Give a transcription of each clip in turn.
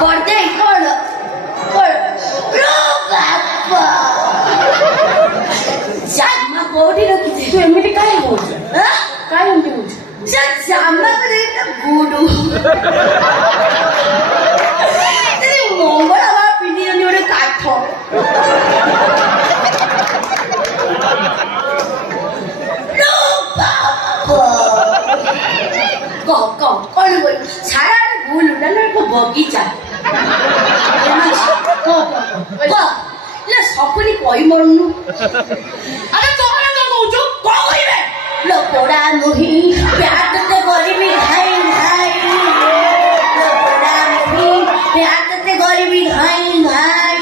करते कौन जामा कोडी रखी तू एमती काहे बोलछ काहे एमती बोलछ जामा करे गुडू तेरी मंगला बा पिनी ने ओरे काठ नो बाबा कौन बोल सारा भूल उड़ाना को बगीचा ले सपनी कई मरनु अरे तोहरा का कहू को कहिबे लो पोड़ा नही प्यार ते गरीबी हाय हाय लो पोड़ा नही प्यार ते गरीबी हाय हाय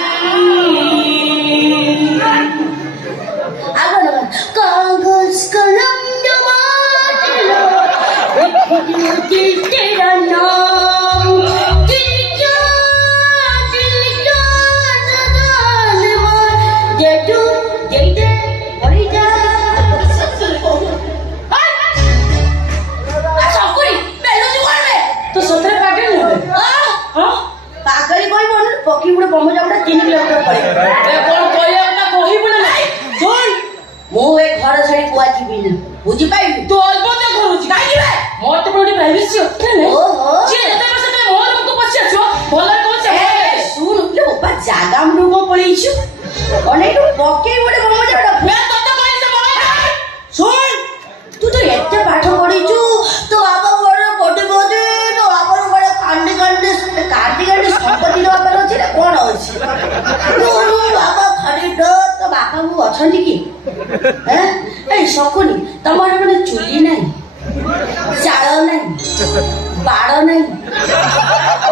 आगो कागज कलम जमात लो दिल तेरा नाम पकी गुड़े बमजा गुड़े 3 किलोमीटर पड़े ए कोन कहया कहि बोले नाही सुन मो ए घर छाड़ी कुआ जीबी न बुझी पाइलु तू अल्पते करूची काई जिवे मोर तो बड़ी प्राइवेसी होते ने ओहो जे जते बसे ते मोर को पछे छो भला को छे सुन ले बाबा जागा मृग पळीछु अने तू पकी गुड़े बमजा गुड़े मैं तते कहि से बाबा सुन तू तो एते पाठ पढीछु तो बाबा बड़ कोटे बोदे तो बाबा बड़ कांडी कांडी संपत्ति बाबा अछि रे कोन अछि तू बाबा खरे ड तो बापा मु अछंती की हैं ए सकुनी तमर मने चुली नाही चाळ नाही बाड़ नाही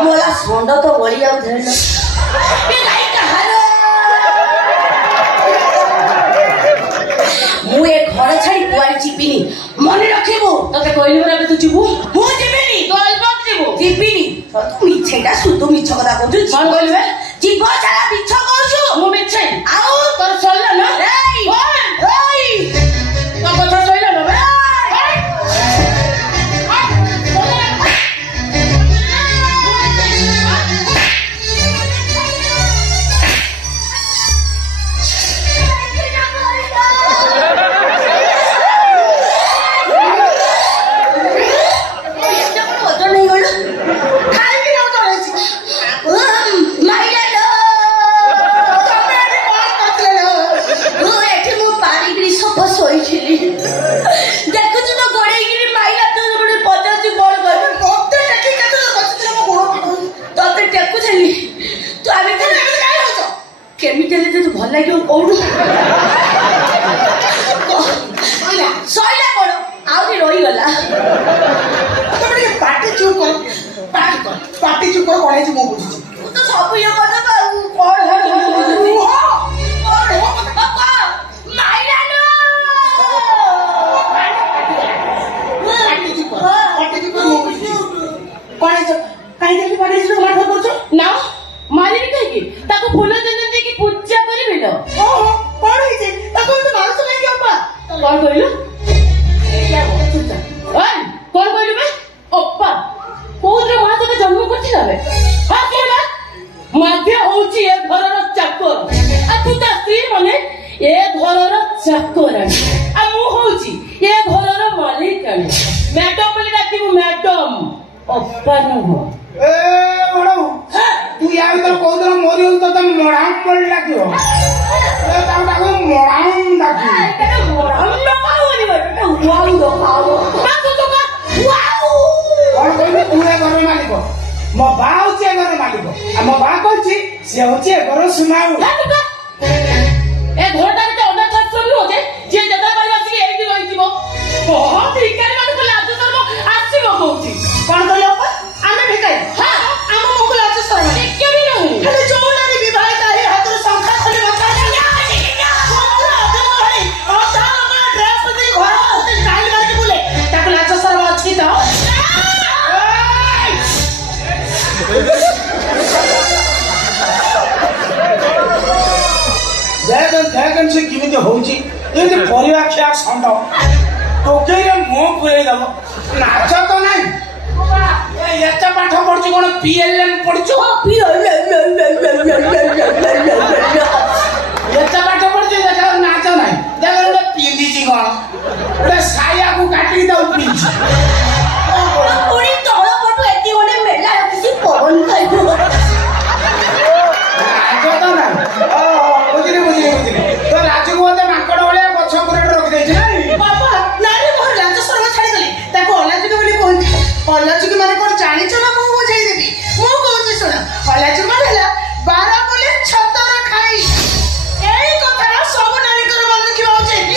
मोला सोंड तो बळी आउ धेल ए गाई कहारो मु ए घर छाड़ी कुआरी जीबिनी मने रखिबो तते कहली बरा तू जीवु मु जीबिनी तो अल्पत जीवु जीबिनी तू मिछेटा सुतो मिछ कथा कहू मान कहली जीव सारा मिछ कहू मु मिछे आउ तोर चलला ना एई एई तो कथा चलला ना केमिति तू भल लागे कोडू सईला कोन आउरी रही गला तोरे पाटी चुप कर पाटी चुप कर कोणे मो बुझी तू तो सब ये कथा बा कोन है कोन हो पापा माइला नो पाटी चुप मो बुझी कोणे काई देली पाटी चुप मार करछो ना मारिबी काई ताको फूल देन दे की पूजा करिबे लो ओहो कोण हिचे ताको तो मारस नाही अप्पा कोन कहिलो क्या बोलछ ओय कोन कहिलो बे अप्पा कोद्रे मा तते जन्म करथिला बे हा केला माध्य होची ए घरर चाकर आ तू ता स्त्री माने ए घरर चाकरानी आ मु होची ए घरर मालिकानी मैडम बोली डाकी मु मैडम अप्पा नु ए ओडो तू यार तो कोदर मोरी तो तम मोड़ाम पड़ लागियो ए ताऊ ताऊ मोड़ाम लागी मोड़ाम न पावनी बटे वाऊ दो खाओ ताको तो का वाऊ और कोई तू ए घर मालिक मो बा होची ए घर मालिक आ मो बा कहची से होची ए घर सुनाऊ ए घरटा के ओडा छत सब होते जे जदा बारी आसी एई रही जीवो बहुत भिकारी मान को लाज शर्म आसीबो कहूची कोन कहलो आमे भिकारी हां आम मोको लाज शर्म के भी नहीं खाली जोड़ारी विवाह तारी हाथ संख्या खाली बता देखन से किमिति होउची एमति परिवा खिया संड टोकेरे मुंह पुरेई दबो नाच तो नाही ଏତେ ପାଠ ପଢୁଛୁ କଣ PLM ପଢୁଛୁ? ଏତେ ପାଠ ପଢୁଛୁ ଦେଖ ନାଚ ନାହିଁ ଦେଖ ଗୋଟେ ପିନ୍ଧିଛି କଣ ଗୋଟେ ସାୟାକୁ କାଟିକି ତାକୁ ପିନ୍ଧିଛି ପୁଣି ତଳ ପଟୁ ଏଠି ଗୋଟେ ମେଲା ରଖିଛି ପବନ ଖାଇବ। ରାଜ ତ ନା ବୁଝିଲି ତ ରାଜକୁ ମତେ ମାଙ୍କଡ ଭଳିଆ ଗଛ ଉପରେ ରଖିଦେଇଛି ନାଇଁ ବାବା ନାଇଁ ମୋର ଲାଜ ଶରମ ଛାଡିଗଲି ତାକୁ ଅଲାଜୁକ ବୋଲି କହୁଛି। ଅଲାଜୁକ ମାନେ କଣ ଜାଣିଛ ନା ମୁଁ ବୁଝେଇଦେବି। ମୁଁ କହୁଛି ଶୁଣ ଅଲାଜୁକ ମାନେ ହେଲା 12 ବୋଲି ଛତର ଖାଇ। ଏଇ କଥାଟା ସବୁ ନାରୀଙ୍କର ମନେ ରଖିବା ଉଚିତ।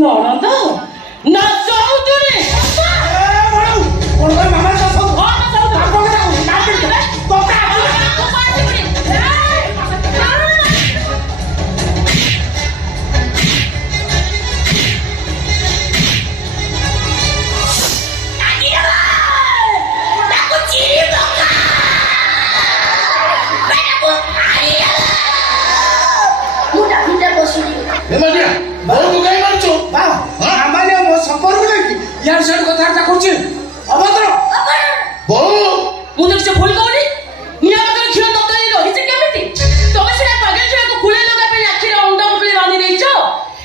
ননদ না চৌধুরী মামা ମୋ ସମ୍ପର୍କ ନାହିଁ ୟାର ସେଠି କଥାବାର୍ତ୍ତା କରୁଛି ଅଭଦ୍ର ମୁଁ ତ କିଛି ଭୁଲ କହୁନି ନିୟମର କ୍ଷୀର ତରକାରୀ ରହିଛି କେମିତି ତମେ ସିନା ପାଗଳ ଛୁଆକୁ କୁଳେ ଲଗା ପାଇଁ ଆଖିରେ ଅଣ୍ଡା ପୁଟୁଳି ବାନ୍ଧି ଦେଇଛ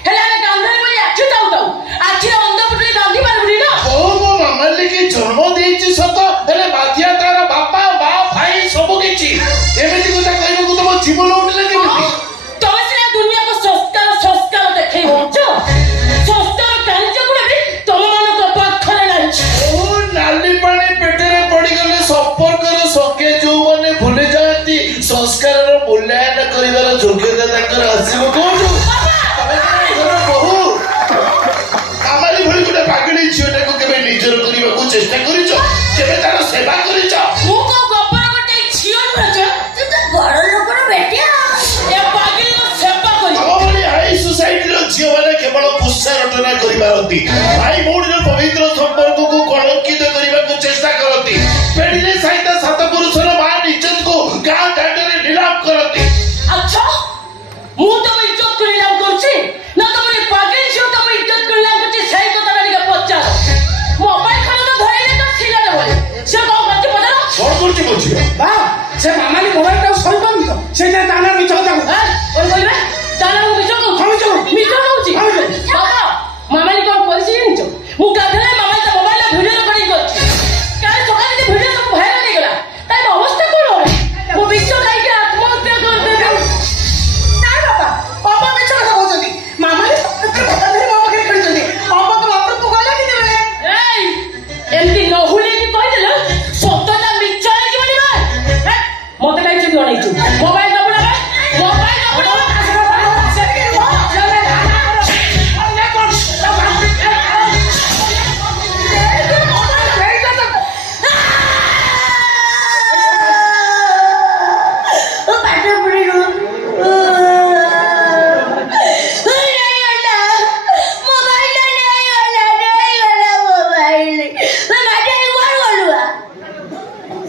ହେଲେ ଆମେ ଗାନ୍ଧାରୀ ବୋଲି ଆଖି ଥାଉ ଥାଉ ଆଖିରେ ଅଣ୍ଡା ପୁଟୁଳି ବାନ୍ଧି ପାରୁନି ନା ମୋ ମାମାଲିକି ଜନ୍ମ ଦେଇଛି ସତ ହେଲେ ବାଧ୍ୟା ତାର ବାପା ମା ଭାଇ ସବୁ କିଛି ଏମିତି କଥା କହିବାକୁ ତମ ଜୀବନ ଉଠିଲେ କେମିତି ତମେ ସିନା ଦୁନିଆକୁ ସଂସ୍କାର ଦେଖେଇ ହଉଛ ସଂସ୍କାର କାର୍ଯ୍ୟଗୁଡ଼ା ବି ତମମାନଙ୍କ ପାଖରେ ନାହିଁ ଓ ନାଲି ପାଣି ପେଟରେ ପଡିଗଲେ ସମ୍ପର୍କର ସଖେ ଯୋଉମାନେ ଭୁଲି ଯାଆନ୍ତି ସଂସ୍କାରର ମୂଲ୍ୟାୟନ କରିବାର ଯୋଗ୍ୟତା ତାଙ୍କର ଆସିବ କୋଉଠୁ ବହୁ ଆମରି ଭଳି ଗୋଟେ ପାଗଳି ଝିଅଟାକୁ କେବେ ନିଜର କରିବାକୁ ଚେଷ୍ଟା କରିଛ କେବେ ତାର ସେବା କରିଛ ମୁଁ କଣ ଗୋବର ଗୋଟେ ଝିଅ ନୁହେଁ ତୁ ତ ବଡ ଲୋକର ବେଟିଆ ଏ ପାଗଳିର ସେବା କରି ଆମ ଭଳି ହାଇ ସୋସାଇଟିର ଝିଅମାନେ କେବଳ ପୁଷ୍ପା ରଚନା କରିପାରନ୍ତି ଭାଇ ଭଉଣୀର ପବିତ୍ର ସମ୍ପର୍କକୁ କଳଙ୍କିତ କରିବାକୁ ଚେଷ୍ଟା କରନ୍ତି ପେଢିରେ ସାଇତା ସାତ ପୁରୁଷର ମାନ ଇଜ୍ଜତକୁ ଗାଁ ଦାଣ୍ଡରେ ନିଲାମ କରନ୍ତି ଆଚ୍ଛା ମୁଁ ତମ ଇଜ୍ଜତ କରି ନିଲାମ କରୁଛି ନା ତମର ଏ ପାଗଳି ଝିଅ ତମ ଇଜ୍ଜତ କରି ନିଲାମ କରୁଛି ସେଇ କଥାଟା ଟିକେ ପଚାର ମୋବାଇଲ ଖଣ୍ଡ ତ ଧରିଲେ ତ ଥିଲାରେ ବୋଲି ସେ କଣ କରୁଛି ପଚାର କଣ କରୁଛି ମୋ ଝିଅ ବା ସେ ମାମାଲି ମୋବାଇଲଟାକୁ ସରି ପାରୁନି ତ ସେଇଟା ତାର ମିଛ କଥାକୁ କଣ କହିବେ ତାହେଲେ ମୁଁ ମିଛ କହୁଛି ମିଛ କହୁଛି ବାବା ମାମାଲି କଣ କରିଛି ଜାଣିଛ ମୁଁ ଗାଧରେ ମାମାଲି ତା ମୋବାଇଲରେ ଭିଡିଓ ରେକର୍ଡିଂ କରିଛି କାଲି ସକାଳେ ଯେ ଭିଡିଓ ସବୁ ଭାଇରାଲ ହେଇଗଲା ତାର ଅବସ୍ଥା କଣ ହବ ମୁଁ ବିଷ ଖାଇକି ଆତ୍ମହତ୍ୟା କରିଦେବି ନାଇଁ ବାପା ଅପା ମିଛ କଥା କହୁଛନ୍ତି ମାମାଲି ସତରେ କଥା ଧରି ମୋ ପାଖରେ ଖେଳୁଛନ୍ତି ଅପା ତ ବାପରକୁ ଗଲା କେତେବେଳେ ଏଇ ଏମିତି ନହୁଲେଇକି କହିଦେଲ ସତଟା ମିଛ ହେଇଯିବନି ବା ମତେ କାହିଁ ଚୁଟି ଅନେଇଛୁ ମୋବାଇଲ ଦବୁ ନା ମୋବାଇଲ ଦବୁ ନା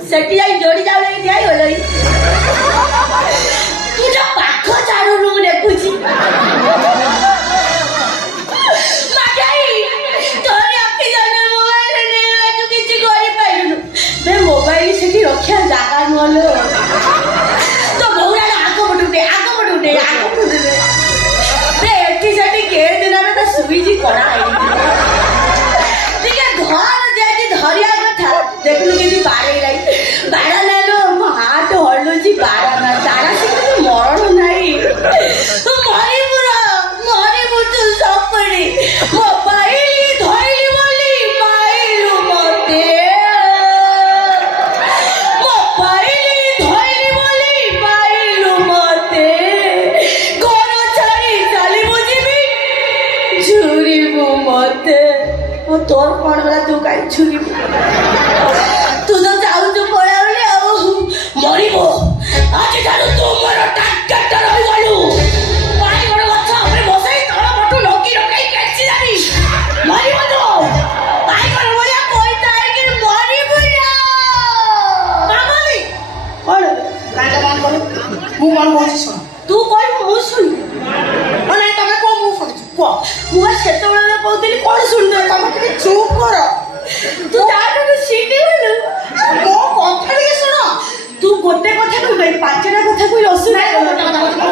ସେଠି ଯାଇ ଯୋଡି ଯାଉ ଠିଆ ହେଇଗଲ ତୁ ଯୋଉ ପାଖ ଚାରୁରୁ ମୁଁ ଦେଖୁଛି ମୋବାଇଲ ସେଠି ରଖିବା ଜାଗା ନୁହଁ ତ ବହୁରା ଆଗ ପଟୁଟେ ଏଠି ସେଠି କେ ଦିନରେ ତ ସୁଇଚି କଣା ହେଇନି ଟିକେ ଘର ଯାଇକି ଧରିବା କଥା ଦେଖୁନୁ କେମିତି ବାଡେଇ ନାହିଁ ବାଡା ନାଲୋ ମୋ ହାତ ହଲୁଛି ବାଡା ନା ତାରା ସେମିତି ମରଣ ନାହିଁ ମରିବୁ ତୁ ସପରି ମୋବାଇଲ ଧଇଲି ବୋଲି ପାଇଲୁ ମତେ ମୋବାଇଲ ଧଇଲି ବୋଲି ପାଇଲୁ ମତେ ଘର ଛାଡି ଚାଲିବୁ ଯିବି ଝୁରିବୁ ମତେ ତୋର କଣ ହେଲା ତୁ କାହିଁ ଝୁରିବୁ ତୁ ତ ଯାଉଛୁ ପଳାଉନି ଆଉ ମରିବ ଆଜିଠାରୁ ତୁ ମୋର ଟାର୍ଗେଟ ରହିଗଲୁ ବାରିଗଡ଼ ଗଛ ଉପରେ ବସେଇ ତଳ ପଟୁ ନକି ରଖେଇ କେଚି ଦେବି ମରିବ ତୁ ବାରିଗଡ଼ ଭଳିଆ ପଇତା ହେଇକି ମରିବୁ ମାମାଲି କଣ ଗାଁଟା ବନ୍ଦ କର ମୁଁ କଣ କହୁଛି ଶୁଣ ତୁ କହିବୁ ମୁଁ ଶୁଣିବି ନାଇଁ ତମେ କଣ ମୁଁ ଶୁଣିଛୁ କୁହ ମୁଁ ସେତେବେଳେ କହୁଥିଲି କଣ ଶୁଣିବେ ତମେ ଟିକେ ଚୁପ୍ କର ତୁ ତାଠୁ ସିଟି ଗଲୁ ମୋ କଥା ଟିକେ ଶୁଣ ତୁ ଗୋଟେ କଥା କହିବୁ ପାଞ୍ଚଟା କଥା କହି ଅସୁବିଧା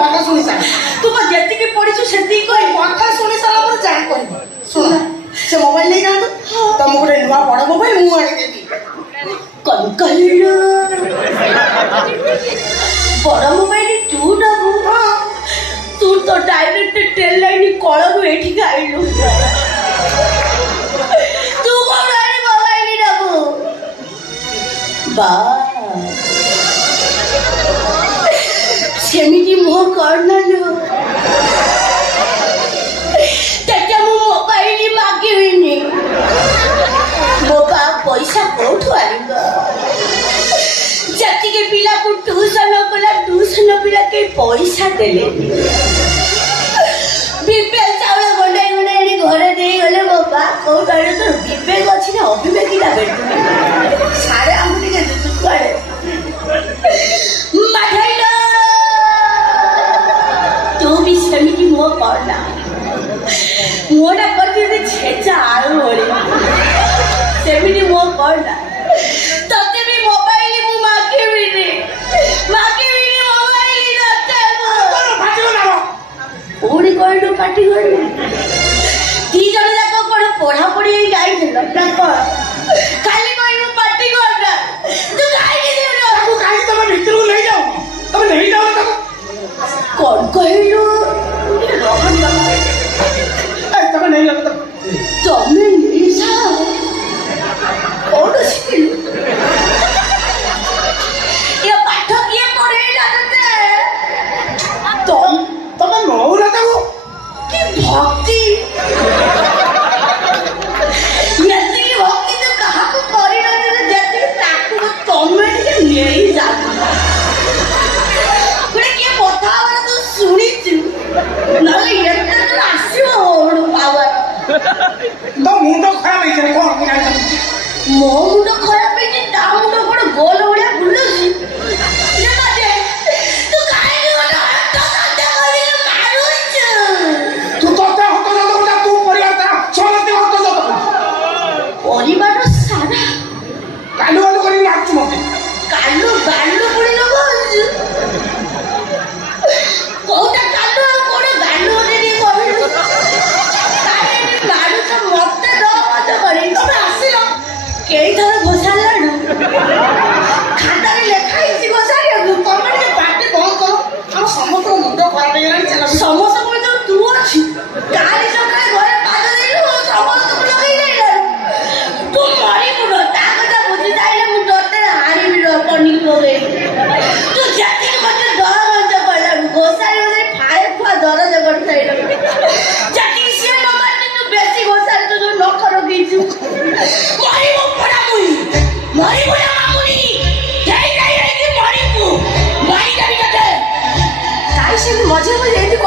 କଥା ଶୁଣି ସାର ତୁ କଣ ଯେତିକି ପଢିଛୁ ସେତିକି କହି କଥା ଶୁଣି ସାରିଲା ପରେ ଯାହା କହିବ ଶୁଣ ସେ ମୋବାଇଲ ନେଇ ଯାଆନ୍ତୁ ତମକୁ ଗୋଟେ ନୂଆ ବଡ ମୋବାଇଲ ମୁଁ ଆଣିଦେବି କଣ କହିଲୁ ବଡ ମୋବାଇଲ ତୁ ନବୁ ତୁ ତ ଡାଇରେକ୍ଟ ଟେଲ ଲାଇନ କଳରୁ ଏଠିକି ଆଇଲୁ ତୁ କଣ ଆଣି ମୋବାଇଲ ନବୁ ବା ସେମିତି ମୁହଁ କରନାଲୁ ତେତେ ମୁଁ ମୋବାଇଲ ପଇସା କୋଉଠୁ ଆଣିବ? ଯେତିକି ପିଲାକୁ ଟ୍ୟୁସନ କଲା ଟ୍ୟୁସନ ପିଲା କେହି ପଇସା ଦେଲେନି। ବିବେକ ଚାଉଳ ଗଣ୍ଡାଇ ଗଣ୍ଡାଇ ଆଣି ଘରେ ଦେଇଗଲେ। ମୋ ବା କୋଉଠୁ ଆଣିବ? ତୋର ବିବେକ ଅଛି ନା ଅବିବେକିଟା ବେଟୁ ସାରେ ଆମକୁ ଟିକେ ଦୁଃଖ କୁଆଡେ ମାଠାଇଲ। ତୁ ବି ସେମିତି ମୋ କରନା। ମୋଟା କରିଥିଲି ଛେଚା ଆଳୁ ଭଳି ସେମିତି ମୋ କରନା। ତତେ ବି ମୋବାଇଲ ମୁଁ ମାଗିବିନି ମୋବାଇଲ ତତେ ପୁଣି କହିଲୁ ପାଟି କରିବୁ। ଦି ଜଣ ଯାକ କଣ ପଢାପଢି ଯାଇଥିଲ ନା କଣ? ଖାଲି କହିବୁ ପାଟି କରନା। ତୁ କାହିଁକି ତାକୁ କାହିଁକି ତମେ ଭିତରକୁ ନେଇଯାଉ? ତମେ ନେଇଯାଉ ତାକୁ। କଣ କହିଲୁ? ତମେ ନେଇଯାଉ ତାକୁ। ତମେ ନିଶା କଣ ଶିଖିଲୁ? ଏ ପାଠ କିଏ ପଢେଇଲା ତତେ? ତମେ ନଉନ ତାକୁ। କି ଭକ୍ତି! ଯେତିକି ଭକ୍ତି ତୁ କାହାକୁ କରିନଥିଲୁ ଯେତିକି ତାକୁ ତମେ ଟିକେ ନେଇଯାଉ। ଗୋଟେ କିଏ କଥା ହବାର ତୁ ଶୁଣିଛୁ? ନହେଲେ ଏତେ ଦୂର ଆସିବ ଓଡୁ ପାୱାର। ତୋ ମୁଣ୍ଡ ଖରାପ ହେଇଯିବ କଣ କି ଜାଣିଛ? ମୋ ମୁଣ୍ଡ ଖରାପ ହେଇଛି ତା ମୁଣ୍ଡ କଣ ଗୋଲ ଭଳିଆ ବୁଲୁଛି? ତୁ କାହିଁକି ଗୋଟେ ହଟକଣ୍ଟା କରିକି ମାରୁଛୁ? ତୁ ତୋତେ ହତଯୋଗ କରୁଛ। ତୁ ପରିବାର ସାରା ସମସ୍ତେ ହତଯୋଗ କରୁଛୁ। ପରିବାର ସାରା କାଲୁ ବାଲୁ କରିକି ମାରୁଛୁ ମତେ। କାଲୁ ଗାଲୁ ପୁଣି ଲଗାଉଛୁ। କୋଉଟା କାଲୁ ଆଉ କୋଉଟା ଗାଲୁ ମତେ ଟିକେ କହିଲୁ। ମାରୁଛ ମତେ ଦମଜ କରି। ତମେ ଆସିଲ କେଇଥର ଘୋଷାରିଲାଣୁ? ଖାତାରେ ଲେଖା ହେଇଛି ଘୋଷାରିବାକୁ। ତମେ ଟିକେ ପାଟି ବନ୍ଦ କର। ଆମ ସମସ୍ତଙ୍କ ମୁଣ୍ଡ ଖରାପ ହେଇଗଲାଣି। ଚାଲ ସମସ୍ତଙ୍କ ଭିତରେ ତୁ ଅଛୁ। କାଲି ସକାଳେ ଘରେ ପାଦ ଦେଇଲୁ ସମସ୍ତଙ୍କୁ ଲଗେଇ ଦେଇଲାରୁ। ତୁ ମରିବୁ ନ ତା କଥା ବୁଝି ଯାଇଲେ ମୁଁ ତୋତେ ହାରିବି ନ ଟନିକ ଲଗେଇ। ତୁ ଯେତିକି ମତେ ଡର ମଞ୍ଚ କଲାରୁ ଘୋଷାରି ଘୋଷାରି ଫାଳେ ଫୁଆ ଦରଜ କରିସାଇଲୁ। ଯେତିକି ସିଏ ନ ମାରିଲେ ତୁ ବେଶୀ ଘୋଷାରି ତୁ ଯୋଉ ନଖ ରଖିଛୁ। ମରିବୁ ପଡ଼ା ମୁଇ ମରିବୁ ନା ମାମୁନି। ମରିବୁ ମରିଦେବି ତତେ। କାହିଁ ସେମିତି ମଝିରେ ମଝିରେ ଏମିତି